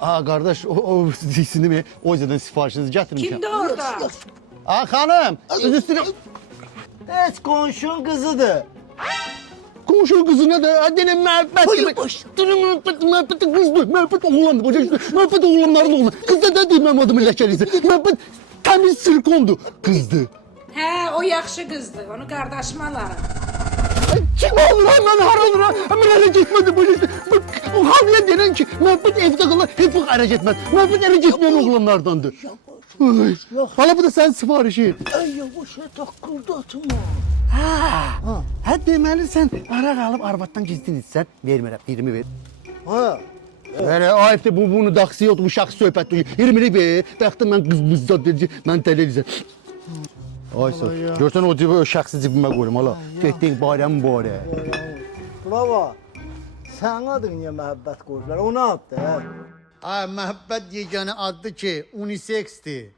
Aa kardeş o dizisini mi? O yüzden siparişinizi getirmişim. Kimdi orada? Aa hanım, siz üstüne... Heç qonşun qızıdır. Komşu kızına da adenin məhəbbət Hayır, gibi. baş- Məhəbbət qızdır, məhəbbət oğlandır. Məhəbbət oğlanların oğlu. Kız da deyim adımı ləkəliysə. Məhəbbət təmiz sirkondur. Qızdır. Hə, o yaxşı qızdı. Onu qardaşıma alarım. Kim olur hemen haradır ha? Hemen ərə getmədi bu ilişdə. O hamıya denən ki, məhəbbət evdə qalır, heç vaxt ərə getməz. Məhəbbət ərə getməyən oğlanlardandır. Ay, hala bu da sənin sifarişin. Ay yavaş taqqıldı atma. Hə deməli sən araq alıb arvaddan gizlin içsən, vermirəm, 20 ver. Ha. Elə ayıbdır bunu daxsı yoxdur, bu şəxsi söhbətdir. 20'lik ver, bəxtə mən qız mızda dedi, mən tələ edəcəm. Aysa, görsən o cibi, o şəxsi cibimə qoyum, hala. Getdik bayram mübarək. Bravo. Sən adın niyə məhəbbət qoyublar? Ona addır. Ay, məhəbbət yeganə addır ki, uniseksdir.